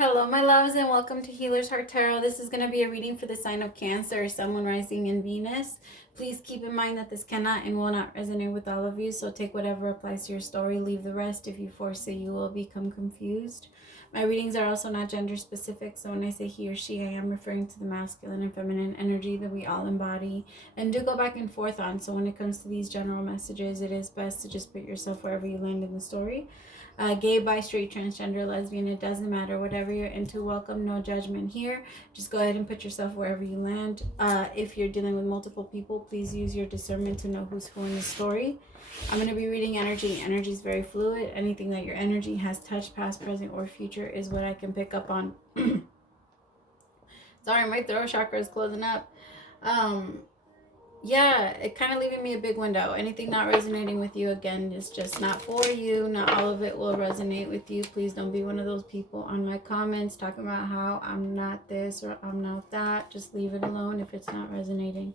Hello, my loves, and welcome to Healer's Heart Tarot. This is going to be a reading for the sign of Cancer, Sun, rising in Venus. Please keep in mind that this cannot and will not resonate with all of you, so take whatever applies to your story, leave the rest. If you force it, you will become confused. My readings are also not gender specific, so when I say he or she, I am referring to the masculine and feminine energy that we all embody and do go back and forth on. So when it comes to these general messages, it is best to just put yourself wherever you land in the story. Gay, bi, straight, transgender, lesbian, it doesn't matter. Whatever you're into, welcome. No judgment here. Just go ahead and put yourself wherever you land. If you're dealing with multiple people, please use your discernment to know who's who in the story. I'm going to be reading energy. Energy is very fluid. Anything that your energy has touched, past, present, or future, is what I can pick up on. Sorry, my throat chakra is closing up. Yeah, it kind of leaving me a big window. Anything not resonating with you, again, is just not for you. Not all of it will resonate with you. Please don't be one of those people on my comments talking about how I'm not this or I'm not that. Just leave it alone if it's not resonating.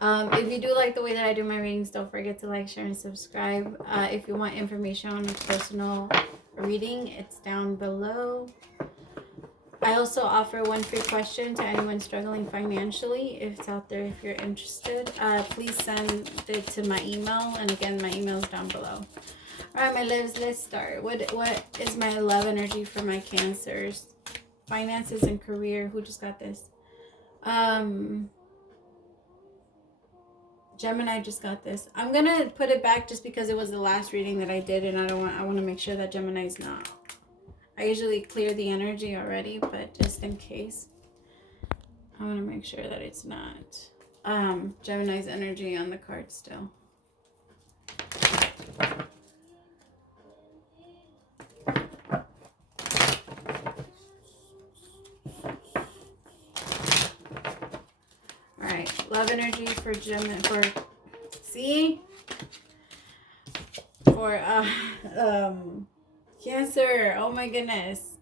If you do like the way that I do my readings, don't forget to like, share, and subscribe. If you want information on a personal reading, it's down below. I also offer one free question to anyone struggling financially. If it's out there, if you're interested, please send it to my email. And again, my email is down below. All right, my loves, let's start. What is my love energy for my Cancers? Finances and career. Who just got this? Gemini just got this. I'm gonna put it back just because it was the last reading that I did, and I want to make sure that Gemini's not. I usually clear the energy already, but just in case, I want to make sure that it's not Gemini's energy on the card still. All right, love energy for Gemini, for Cancer. Oh my goodness.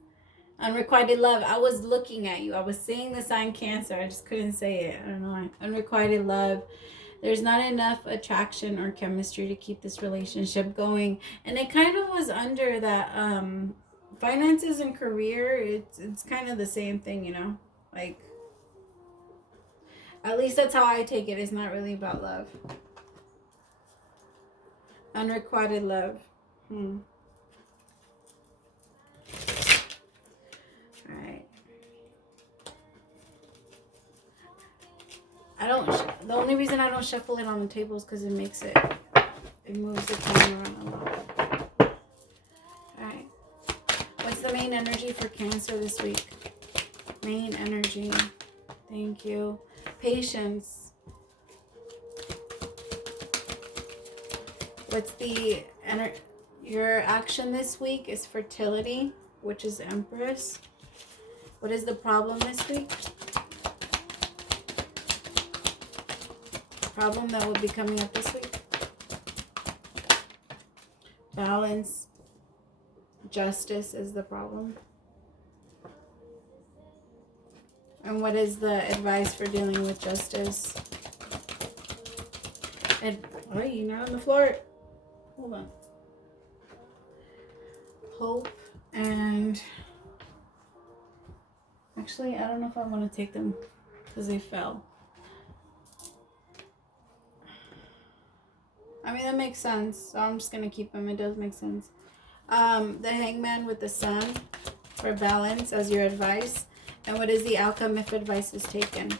Unrequited love. I was looking at you. I was saying the sign Cancer. I just couldn't say it. I don't know why. Unrequited love. There's not enough attraction or chemistry to keep this relationship going. And it kind of was under that finances and career. It's kind of the same thing, you know? Like, at least that's how I take it. It's not really about love. Unrequited love. Alright. The only reason I don't shuffle it on the table is because it moves the camera around a lot. Alright. What's the main energy for Cancer this week? Main energy. Thank you. Patience. What's your action this week is fertility, which is Empress. What is the problem this week? Problem that will be coming up this week? Balance. Justice is the problem. And what is the advice for dealing with justice? Oh, you're not on the floor. Hold on. Hope and... Actually, I don't know if I want to take them because they fell. I mean, that makes sense. So I'm just going to keep them. It does make sense. The Hangman with the Sun for balance as your advice. And what is the outcome if advice is taken?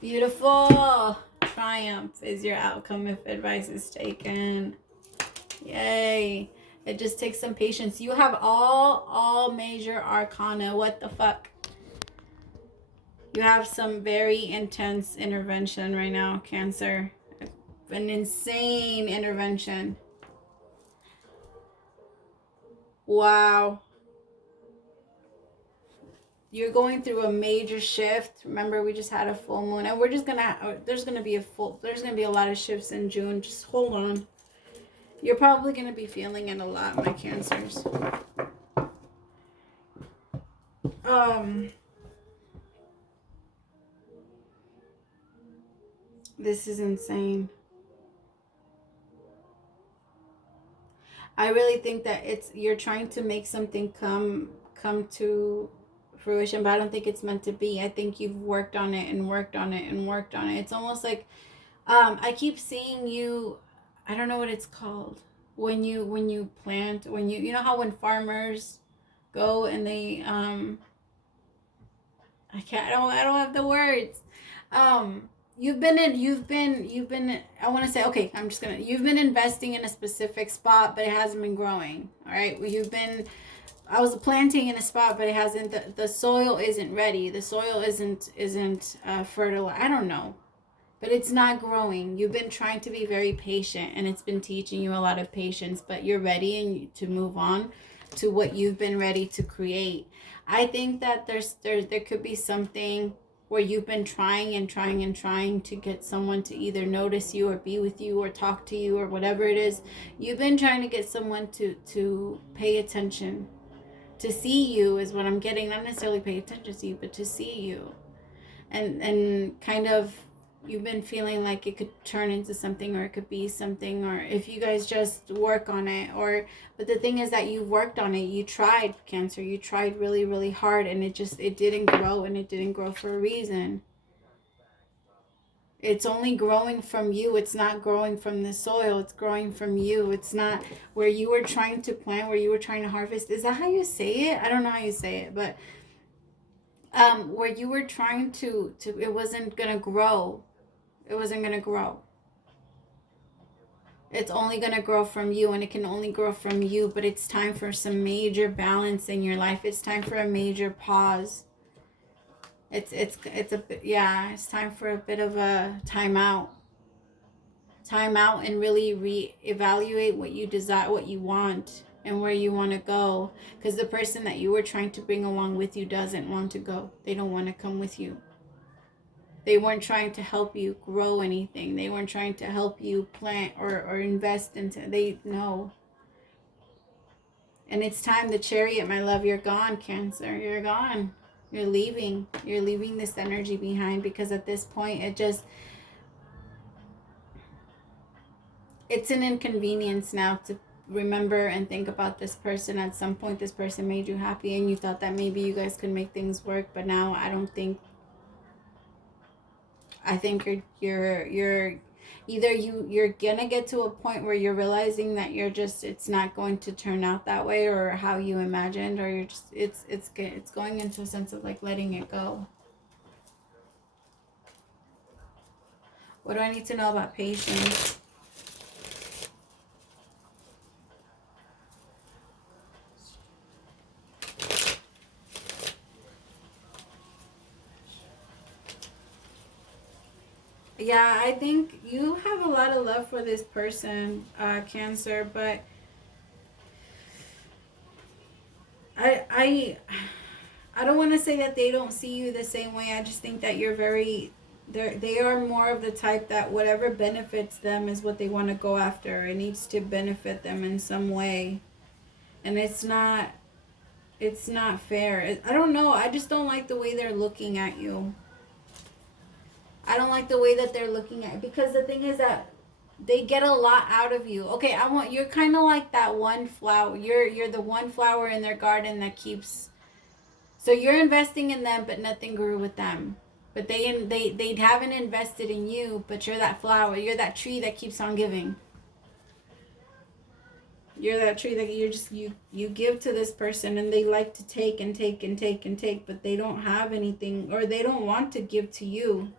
Beautiful. Triumph is your outcome if advice is taken. Yay. It just takes some patience. You have all major arcana. What the fuck? You have some very intense intervention right now, Cancer. An insane intervention. Wow. You're going through a major shift. Remember, we just had a full moon, and there's gonna be a lot of shifts in June. Just hold on. You're probably gonna be feeling it a lot, my Cancers. This is insane. I really think that you're trying to make something come come to fruition, but I don't think it's meant to be. I think you've worked on it and worked on it and worked on it. It's almost like I keep seeing you, I don't know what it's called, when you plant, when you know how when farmers go and they I don't have the words. You've been I want to say, okay, you've been investing in a specific spot, but it hasn't been growing. All right. I was planting in a spot, but it hasn't, the soil isn't ready. The soil isn't fertile. I don't know, but it's not growing. You've been trying to be very patient, and it's been teaching you a lot of patience, but you're ready to move on to what you've been ready to create. I think that there could be something where you've been trying and trying and trying to get someone to either notice you or be with you or talk to you or whatever it is. You've been trying to get someone to pay attention, to see you is what I'm getting. Not necessarily pay attention to you, but to see you. And kind of, you've been feeling like it could turn into something, or it could be something, or if you guys just work on it, but the thing is that you worked on it. You tried, Cancer. You tried really, really hard, and it didn't grow, and it didn't grow for a reason. It's only growing from you. It's not growing from the soil. It's growing from you. It's not where you were trying to plant, where you were trying to harvest. Is that how you say it? I don't know how you say it, but where you were trying to it wasn't gonna grow. It wasn't going to grow. It's only going to grow from you, and it can only grow from you, but it's time for some major balance in your life. It's time for a major pause. It's time for a bit of a timeout. Timeout and really reevaluate what you desire, what you want, and where you want to go, because the person that you were trying to bring along with you doesn't want to go. They don't want to come with you. They weren't trying to help you grow anything. They weren't trying to help you plant or invest into. No. And it's time, the Chariot, my love. You're gone, Cancer. You're gone. You're leaving. You're leaving this energy behind, because at this point, it's an inconvenience now to remember and think about this person. At some point, this person made you happy, and you thought that maybe you guys could make things work. But now I think you're either you're gonna get to a point where you're realizing that it's not going to turn out that way or how you imagined, or you're just it's going into a sense of like letting it go. What do I need to know about patience? Yeah, I think you have a lot of love for this person, Cancer, but I don't want to say that they don't see you the same way. I just think that they are more of the type that whatever benefits them is what they want to go after. It needs to benefit them in some way. And it's not fair. I don't know. I just don't like the way they're looking at you. I don't like the way that they're looking at it, because the thing is that they get a lot out of you. Okay, you're kind of like that one flower. You're the one flower in their garden that keeps. So you're investing in them, but nothing grew with them. But they haven't invested in you, but you're that flower. You're that tree that keeps on giving. You're that tree that you give to this person, and they like to take and take and take and take, but they don't have anything, or they don't want to give to you.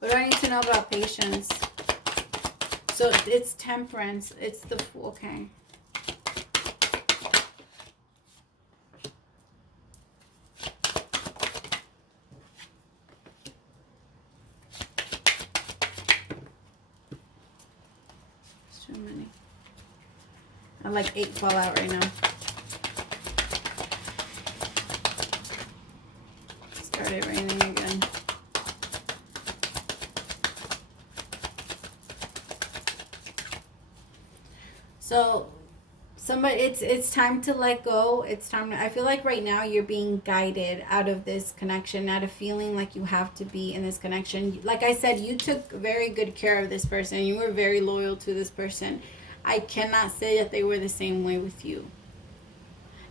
What do I need to know about patience? So it's Temperance. It's the Fool. Okay. It's too many. I like 8 fall out right now. Started raining again. So Somebody, it's time to let go. It's time to, I feel like right now you're being guided out of this connection, out of feeling like you have to be in this connection. Like I said, you took very good care of this person. You were very loyal to this person. I cannot say that they were the same way with you.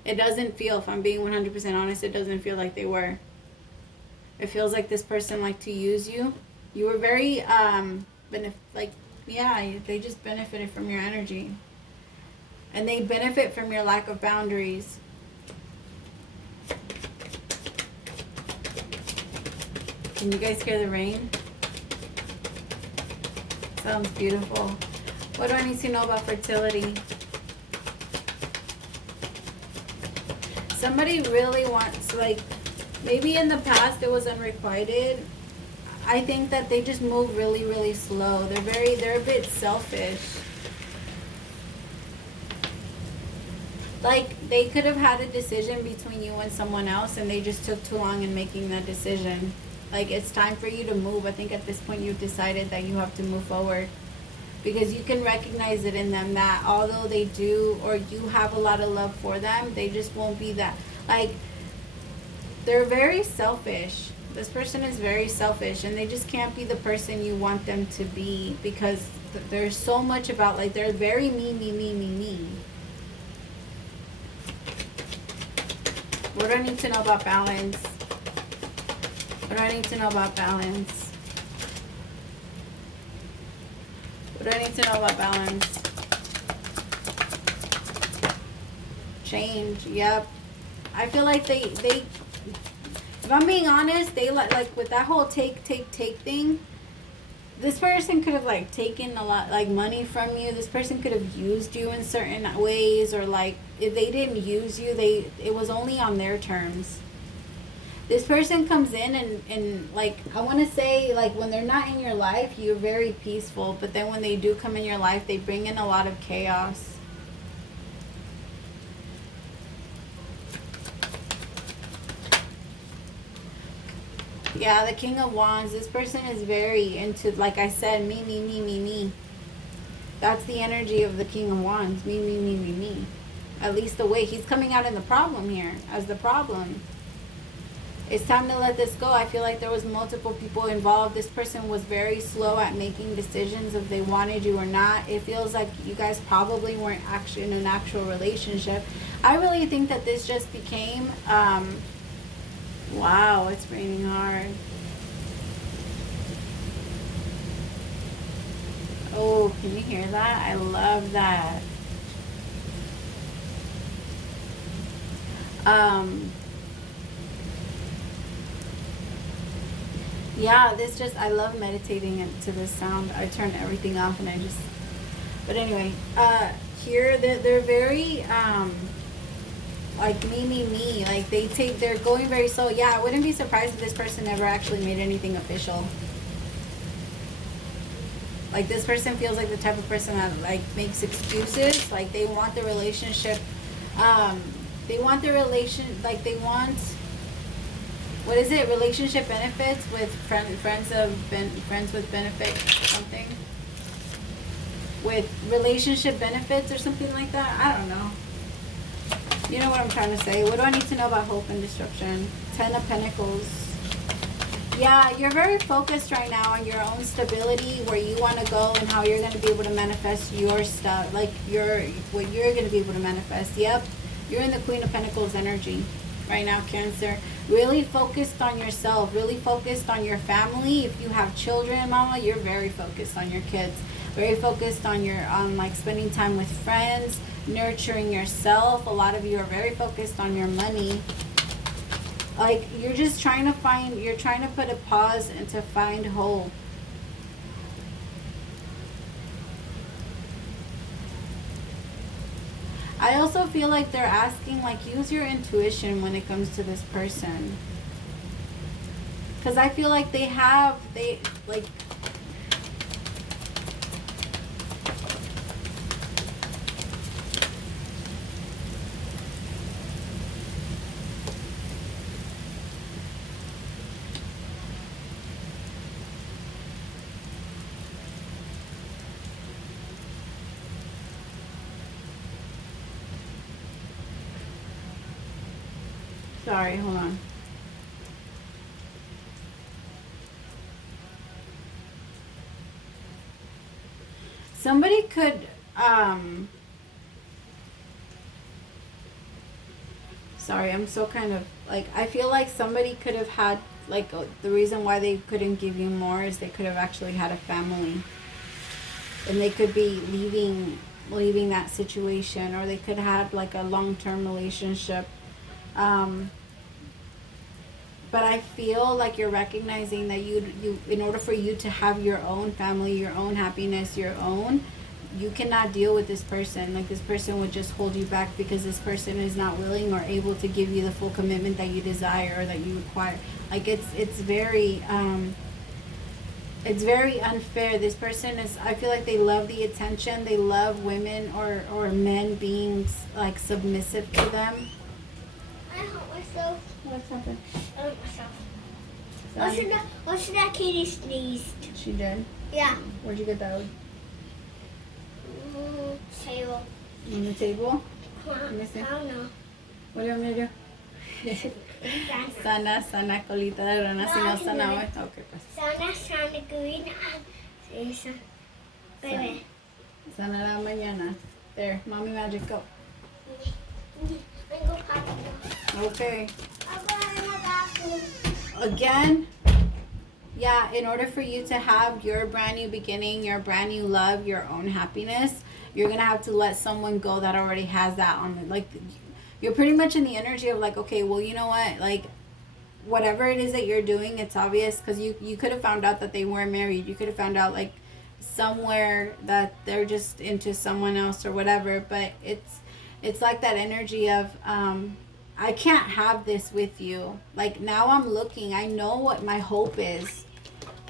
It doesn't feel, if I'm being 100% honest, it doesn't feel like they were. It feels like this person liked to use you. You were very, they just benefited from your energy. And they benefit from your lack of boundaries. Can you guys hear the rain? Sounds beautiful. What do I need to know about fertility? Somebody really wants, like, maybe in the past it was unrequited. I think that they just move really, really slow. They're a bit selfish. Like, they could have had a decision between you and someone else, and they just took too long in making that decision. Like, it's time for you to move. I think at this point you've decided that you have to move forward. Because you can recognize it in them that although they do, or you have a lot of love for them, they just won't be that. Like, they're very selfish. This person is very selfish, and they just can't be the person you want them to be, because there's so much about, like, they're very me. What do I need to know about balance? What do I need to know about balance? What do I need to know about balance? Change, yep. I feel like they if I'm being honest, they like with that whole take thing, this person could have like taken a lot, like, money from you. This person could have used you in certain ways, or like if they didn't use you, it was only on their terms. This person comes in and like, I want to say, like, when they're not in your life, you're very peaceful, but then when they do come in your life, they bring in a lot of chaos. Yeah, the King of Wands. This person is very into, like I said, me. That's the energy of the King of Wands. Me. At least the way he's coming out in the problem here, as the problem. It's time to let this go. I feel like there was multiple people involved. This person was very slow at making decisions if they wanted you or not. It feels like you guys probably weren't actually in an actual relationship. I really think that this just became, wow, it's raining hard. Oh, can you hear that? I love that. Yeah, this just, I love meditating to this sound. I turn everything off and I just, but anyway, here they're very, like, me. Like, they're going very slow. Yeah, I wouldn't be surprised if this person never actually made anything official. Like, this person feels like the type of person that, like, makes excuses. Like, they want the relationship, they want, what is it? Relationship benefits with friends with benefit something. With relationship benefits or something like that. I don't know. You know what I'm trying to say. What do I need to know about hope and disruption? 10 of Pentacles. Yeah, you're very focused right now on your own stability, where you want to go and how you're going to be able to manifest your stuff. Like, what you're going to be able to manifest. Yep. You're in the Queen of Pentacles energy right now, Cancer. Really focused on yourself. Really focused on your family. If you have children, Mama, you're very focused on your kids. Very focused on like, spending time with friends, nurturing yourself. A lot of you are very focused on your money. Like, you're just trying to put a pause and to find hope. I also feel like they're asking, like, use your intuition when it comes to this person. Because I feel like like, Sorry, hold on. Somebody could, sorry, I'm so kind of, like, I feel like somebody could have had, like, the reason why they couldn't give you more is they could have actually had a family. And they could be leaving that situation, or they could have, like, a long-term relationship. But I feel like you're recognizing that you in order for you to have your own family, your own happiness, you cannot deal with this person. Like, this person would just hold you back because this person is not willing or able to give you the full commitment that you desire or that you require. Like, it's very unfair. This person is, I feel like they love the attention. They love women or men being, like, submissive to them. I hurt myself. What's happened? I hurt myself. What's that kitty sneezed? She did? Yeah. Where'd you get that? Table. On the table? I don't know. What do you want me to do? Sana, colita de rana, si no sana hoy. Okay, pues. Sana, green. Esa. Bebe. Sana la mañana. There, mommy magic, go. Okay. Again, yeah, in order for you to have your brand new beginning, your brand new love, your own happiness, you're going to have to let someone go that already has that on it. Like, you're pretty much in the energy of, like, okay, well, you know what? Like, whatever it is that you're doing, it's obvious, because you could have found out that they weren't married. You could have found out, like, somewhere that they're just into someone else or whatever. But it's like that energy of, I can't have this with you. Like, now I'm looking. I know what my hope is.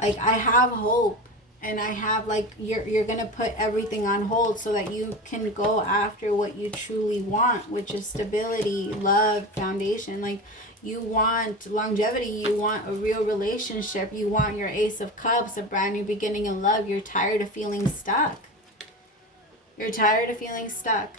Like, I have hope. And I have, like, you're going to put everything on hold so that you can go after what you truly want, which is stability, love, foundation. Like, you want longevity. You want a real relationship. You want your Ace of Cups, a brand new beginning in love. You're tired of feeling stuck. You're tired of feeling stuck.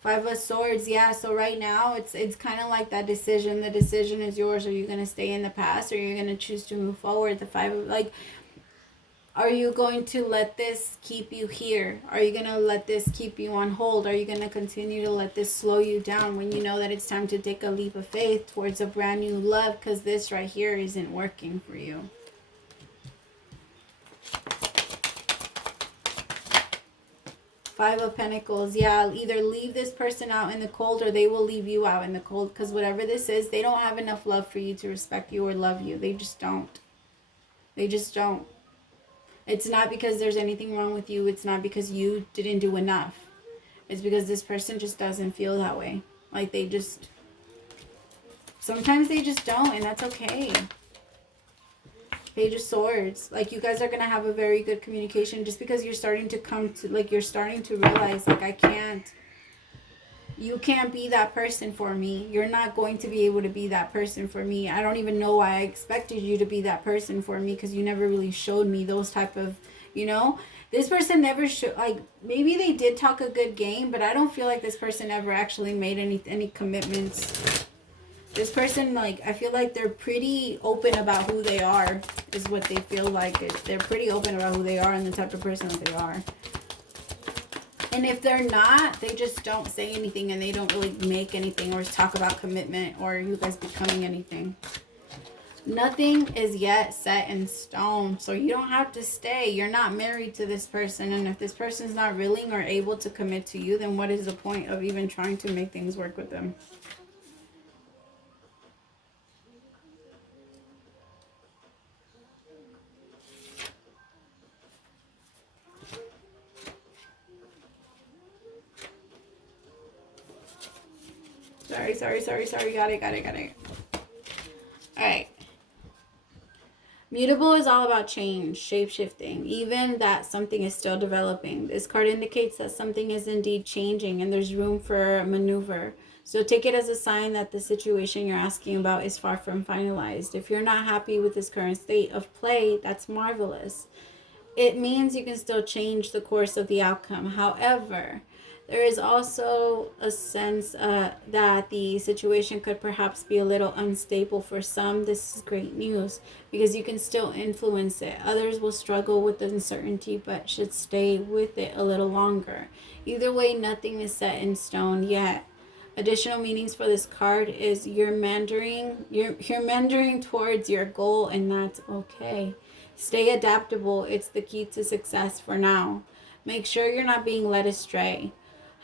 Five of Swords, yeah. So right now, it's kind of like that decision. The decision is yours. Are you going to stay in the past, or are you going to choose to move forward? The Five of, like, are you going to let this keep you here? Are you going to let this keep you on hold? Are you going to continue to let this slow you down when you know that it's time to take a leap of faith towards a brand new love, because this right here isn't working for you? Five of Pentacles, yeah, either leave this person out in the cold or they will leave you out in the cold, because whatever this is, they don't have enough love for you to respect you or love you. They just don't. They just don't. It's not because there's anything wrong with you. It's not because you didn't do enough. It's because this person just doesn't feel that way. Like, they just, sometimes they just don't, and that's okay. Page of Swords. Like, you guys are going to have a very good communication, just because you're starting to come to, like, you're starting to realize, like, you can't be that person for me. You're not going to be able to be that person for me. I don't even know why I expected you to be that person for me, because you never really showed me those type of, you know, this person never showed, like, maybe they did talk a good game, but I don't feel like this person ever actually made any commitments. This person, like, I feel like they're pretty open about who they are, is what they feel like. They're pretty open about who they are and the type of person that they are. And if they're not, they just don't say anything, and they don't really make anything or talk about commitment or you guys becoming anything. Nothing is yet set in stone, so you don't have to stay. You're not married to this person, and if this person's not willing or able to commit to you, then what is the point of even trying to make things work with them? Sorry. Got it. Alright. Mutable is all about change, shape-shifting, even that something is still developing. This card indicates that something is indeed changing and there's room for maneuver. So take it as a sign that the situation you're asking about is far from finalized. If you're not happy with this current state of play, that's marvelous. it means you can still change the course of the outcome. However, there is also a sense that the situation could perhaps be a little unstable for some. This is great news because you can still influence it. Others will struggle with the uncertainty but should stay with it a little longer. Either way, nothing is set in stone yet. Additional meanings for this card is you're meandering towards your goal, and that's okay. Stay adaptable. It's the key to success for now. Make sure you're not being led astray.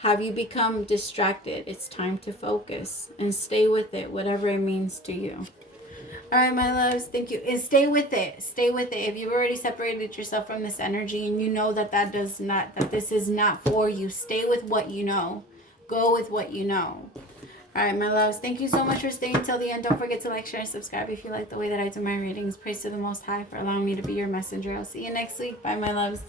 Have you become distracted? It's time to focus and stay with it, whatever it means to you. All right, my loves, thank you. And stay with it. Stay with it. If you've already separated yourself from this energy and you know that that this is not for you, stay with what you know. Go with what you know. All right, my loves, thank you so much for staying till the end. Don't forget to like, share, and subscribe if you like the way that I do my readings. Praise to the Most High for allowing me to be your messenger. I'll see you next week. Bye, my loves.